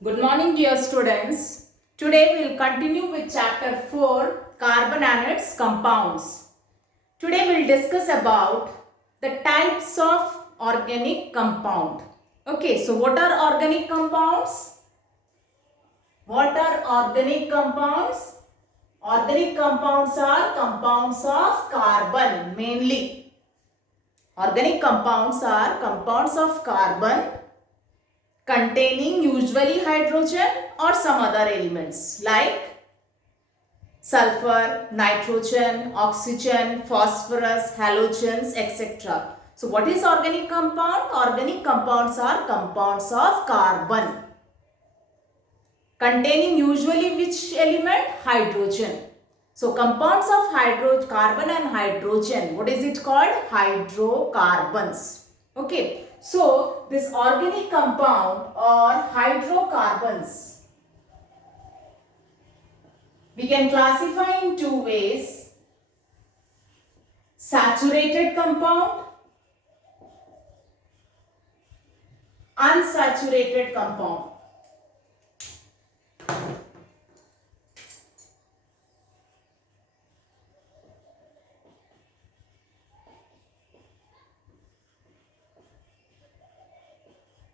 Good morning, dear students. Today we will continue with chapter 4, carbon and its compounds. Today we will discuss about the types of organic compound. Okay, so what are organic compounds? What are organic compounds? Organic compounds are compounds of carbon mainly. Organic compounds are compounds of carbon containing usually hydrogen or some other elements like sulfur, nitrogen, oxygen, phosphorus, halogens, etc. So what is organic compound? Organic compounds are compounds of carbon containing usually which element? Hydrogen. So compounds of carbon and hydrogen, what is it called? Hydrocarbons. Okay. So this organic compound or hydrocarbons, we can classify in two ways: saturated compound, unsaturated compound.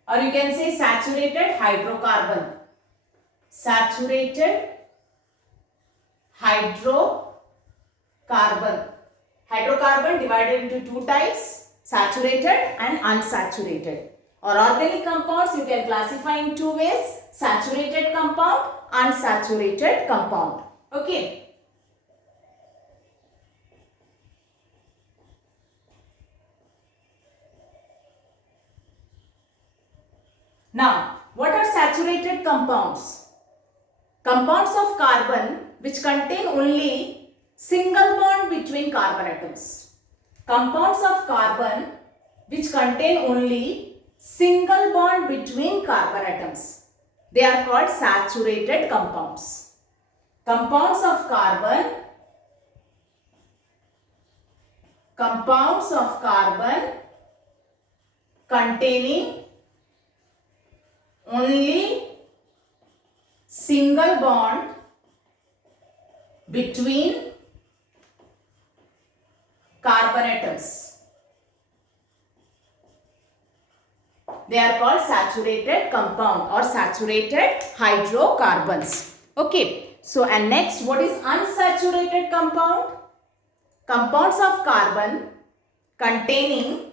Or you can say saturated hydrocarbon. Saturated hydrocarbon. Hydrocarbon divided into two types: saturated and unsaturated. Or organic compounds you can classify in two ways: saturated compound, unsaturated compound. Okay. Now, what are saturated compounds? Compounds of carbon which contain only single bond between carbon atoms. Compounds of carbon which contain only single bond between carbon atoms. They are called saturated compounds. Compounds of carbon containing only single bond between carbon atoms. They are called saturated compound or saturated hydrocarbons. Okay. So, and next, what is unsaturated compound? Compounds of carbon containing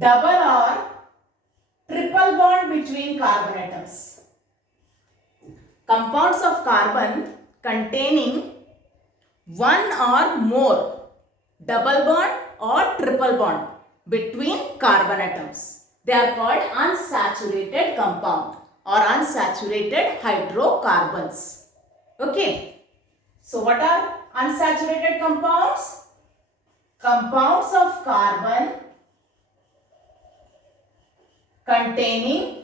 double or triple bond between carbon atoms. Compounds of carbon containing one or more double bond or triple bond between carbon atoms. They are called unsaturated compound or unsaturated hydrocarbons. Okay. So what are unsaturated compounds? Compounds of carbon containing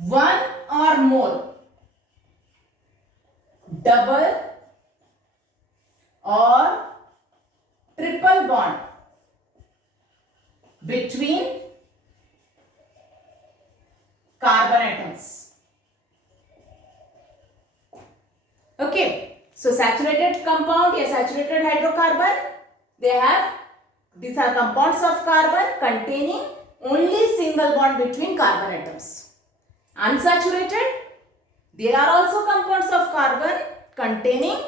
one or more double or triple bond between carbon atoms. Okay. So saturated compound or saturated hydrocarbon, these are compounds of carbon containing only single bond between carbon atoms. Unsaturated, they are also compounds of carbon containing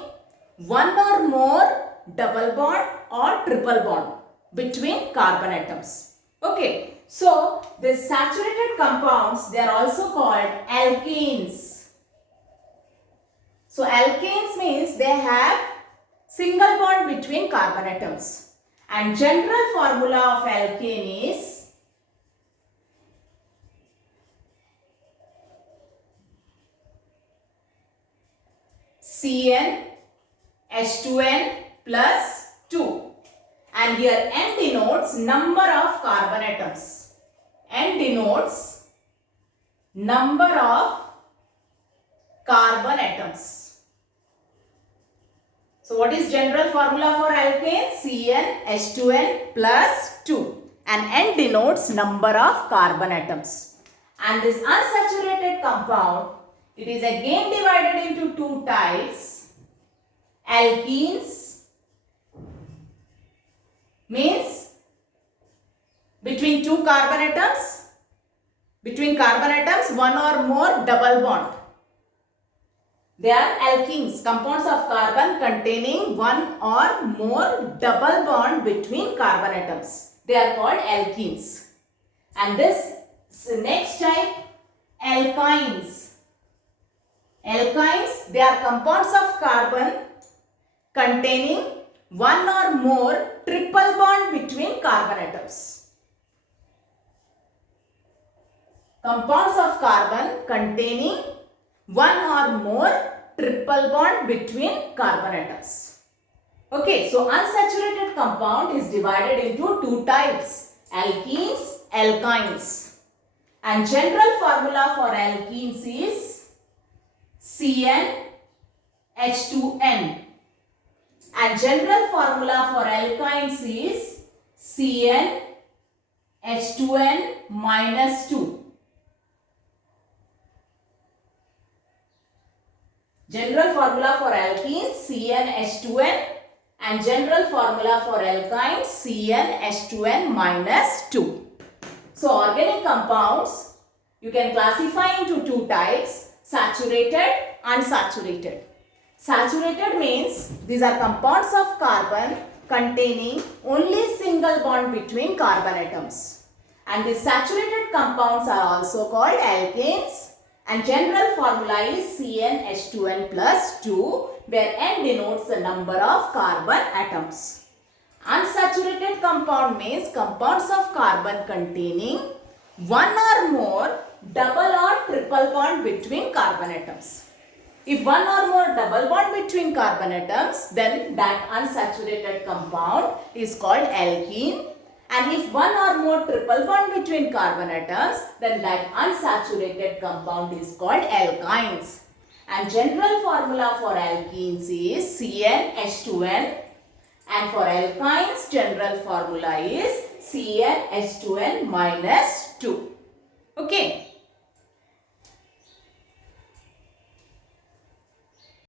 one or more double bond or triple bond between carbon atoms. Okay. So, these saturated compounds, they are also called alkanes. So, alkanes means they have single bond between carbon atoms. And general formula of alkane is CnH2n plus 2. And here N denotes number of carbon atoms. N denotes number of carbon atoms. So what is general formula for alkane? CnH2n plus 2. and N denotes number of carbon atoms. And this unsaturated compound, it is again divided into two types. Alkenes means between two carbon atoms, one or more double bond. They are alkenes, compounds of carbon containing one or more double bond between carbon atoms. They are called alkenes. And this next type, alkynes. Alkynes, they are compounds of carbon containing one or more triple bond between carbon atoms. Compounds of carbon containing one or more triple bond between carbon atoms. Okay, so unsaturated compound is divided into two types, alkenes, alkynes. And general formula for alkenes is CnH2n. And general formula for alkynes is CnH2n minus 2. General formula for alkenes CnH2n and general formula for alkynes CnH2n minus 2. So organic compounds you can classify into two types, saturated, unsaturated. Saturated means these are compounds of carbon containing only single bond between carbon atoms. And these saturated compounds are also called alkanes. And general formula is CnH2n plus 2, where N denotes the number of carbon atoms. Unsaturated compound means compounds of carbon containing one or more double or triple bond between carbon atoms. If one or more double bond between carbon atoms, then that unsaturated compound is called alkene. And if one or more triple bond between carbon atoms, then that unsaturated compound is called alkynes. And general formula for alkenes is CnH2n. And for alkynes, general formula is CnH2n minus 2. Okay.